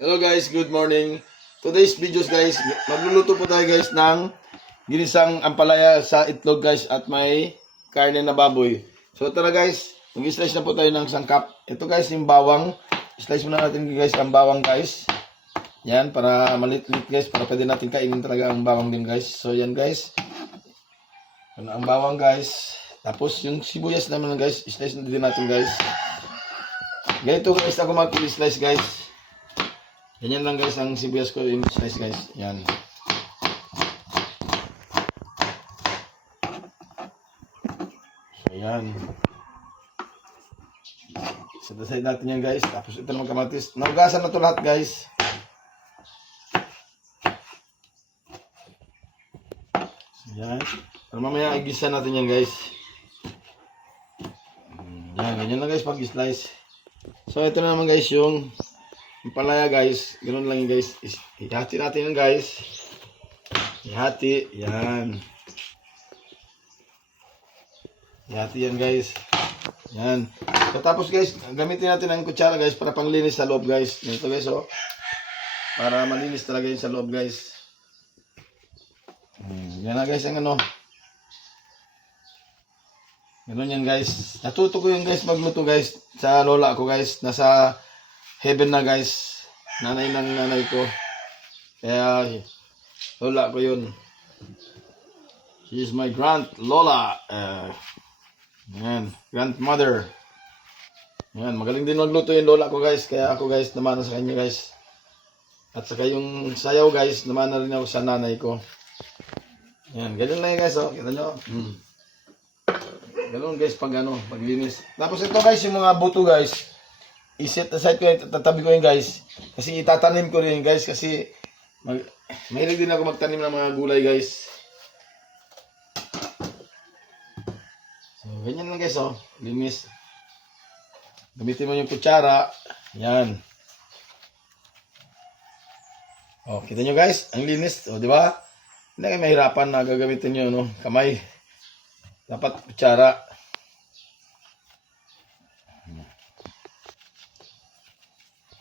Hello guys, good morning. Today's videos guys, magluluto po tayo guys ng ginisang ampalaya sa itlog guys at may karne na baboy. So tara guys, mag-slice na po tayo ng sangkap. Ito guys yung bawang. Slice muna natin guys ang bawang guys. Yan, para malit-lit guys, para pwede natin kainin talaga ang bawang din guys. So yan guys. Ano ang bawang guys. Tapos yung sibuyas naman guys, slice na din natin guys. Ganito guys ako mag-slice guys. Ganyan lang guys ang sibuyas ko yung slice guys. Yan. So yan. Set aside natin yan guys. Tapos ito naman kamatis. Naugasan na to lahat guys. So yan. Para mamaya igisa natin yan guys. Yan. Ganyan lang guys pag slice. So ito na naman guys yung palaya guys, ganoon lang yun guys. Ihati natin yan guys. Ihati, yan. Ihati yan guys. Yan. So tapos guys, gamitin natin ang kutsara guys para panglinis sa loob guys. Ganito guys oh. Para malinis talaga yun sa loob guys. Yan na guys ang ano. Ganoon yan guys. Natuto ko yung guys magluto guys sa lola ko guys. Nasa heaven na guys. Nanay ng nanay ko. Kaya lola ko yun. She is my grand lola. Yan. Grandmother. Yan. Magaling din magluto yung lola ko guys. Kaya ako guys namana sa kanya guys. At saka yung sayaw guys namana rin ako sa nanay ko. Yan. Ganyan lang guys oh. Kita nyo. Ganun guys pag ano. Paglinis. Tapos ito guys yung mga buto guys. I-set aside ko yun, tatabi ko yun guys. Kasi itatanim ko rin guys. Kasi mahilig din ako magtanim ng mga gulay guys. So ganyan lang guys oh. Linis. Gamitin mo yung kutsara. Yan. Oh, kita nyo guys. Ang linis. O, di ba? Hindi kayo mahirapan na gagamitin nyo no? Kamay. Dapat kutsara.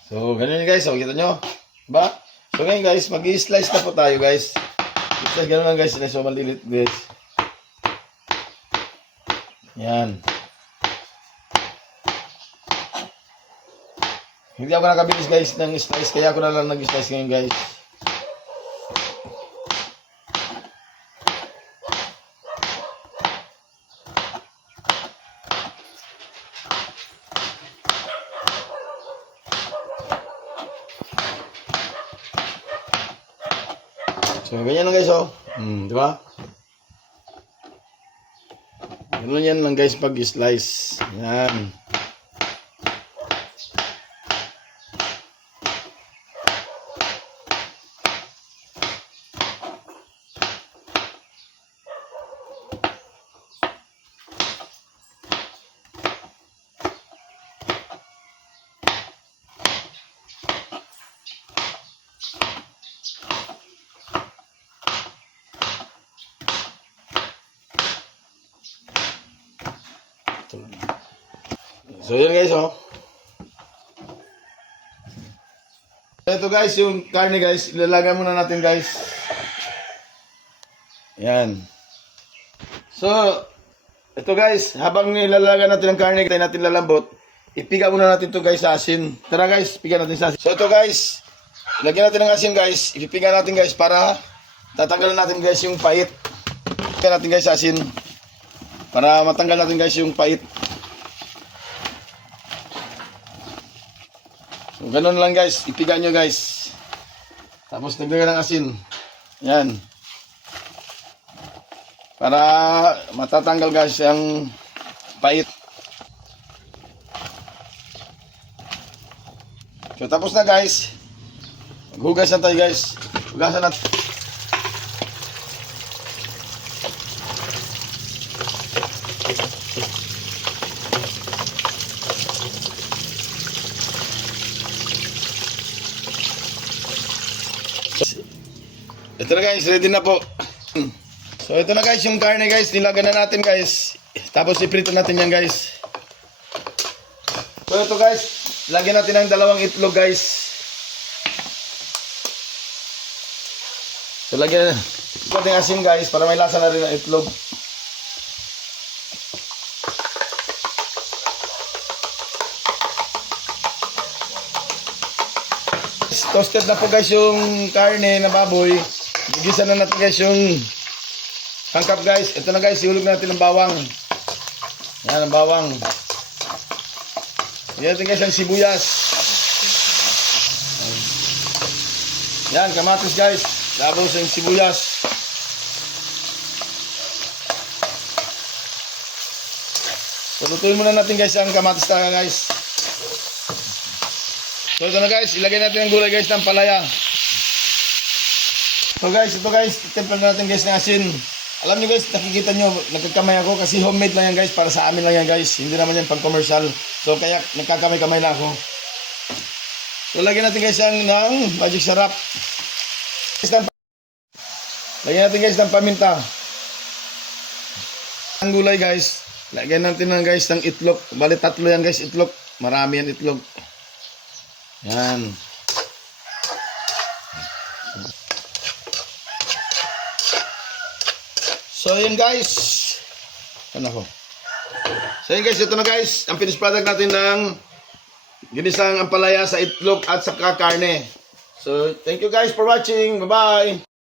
So, ganyan guys. So, kita nyo. Diba? So, ngayon guys, mag-i-slice na po tayo guys. Slice, ganun lang guys. Slice mo malilit guys. Yan. Hindi ako nakabilis guys ng slice. Kaya ako na lang nag-slice ngayon guys. So, ganyan lang guys, oh. Di ba? Ganun yan lang guys pag slice. Yan. So yun guys oh. Ito guys yung karne guys. Ilalagay muna natin guys. Yan. So ito guys. Habang nilalagay natin ang karne, tayo natin lalambot. Ipiga muna natin to guys sa asin. Tara guys, piga natin sa asin. So ito guys. Lagyan natin ng asin guys. Ipipiga natin guys para tatanggalan natin guys yung pait. Piga natin guys sa asin. Para matanggal natin guys yung pait. So, ganun lang guys. Ipiga nyo guys. Tapos nagdagan ng asin. Yan. Para matatanggal guys yung pait. So tapos na guys. Maghugas na tayo guys. Hugasan natin. Ito na guys, ready na po. So ito na guys yung karne guys, nilagyan na natin guys. Tapos iprito natin yan guys. So ito guys, lagyan natin ng 2 itlog guys. So lagyan natin asin guys para may lasa na rin ang itlog. Toasted na po guys yung karne na baboy. Gigisa na natin guys yung sangkap guys. Ito na guys, ihulog natin ang bawang. Yan ang bawang. Yan natin guys ang sibuyas. Yan, kamatis guys. Tapos ang sibuyas. So lutuin muna natin guys ang kamatis talaga guys. So ito na guys, ilagay natin ang gulay guys ng palaya. So guys, ito guys, timplan natin guys ng asin. Alam nyo guys, nakikita nyo, nagkakamay ako kasi homemade lang yan guys, para sa amin lang yan guys. Hindi naman yan pang commercial. So kaya nagkakamay-kamay na ako. So lagyan natin guys ng magic sarap. Lagyan natin guys ng paminta. Ang gulay guys, lagyan natin ng guys ng itlog. Bali 3 yan guys, itlog. Marami yan itlog. Yan. So yun guys. Ano ko? So yun guys, ito na guys. Ang finished product natin ng ginisang ampalaya sa itlog at sa karne. So thank you guys for watching. Bye-bye.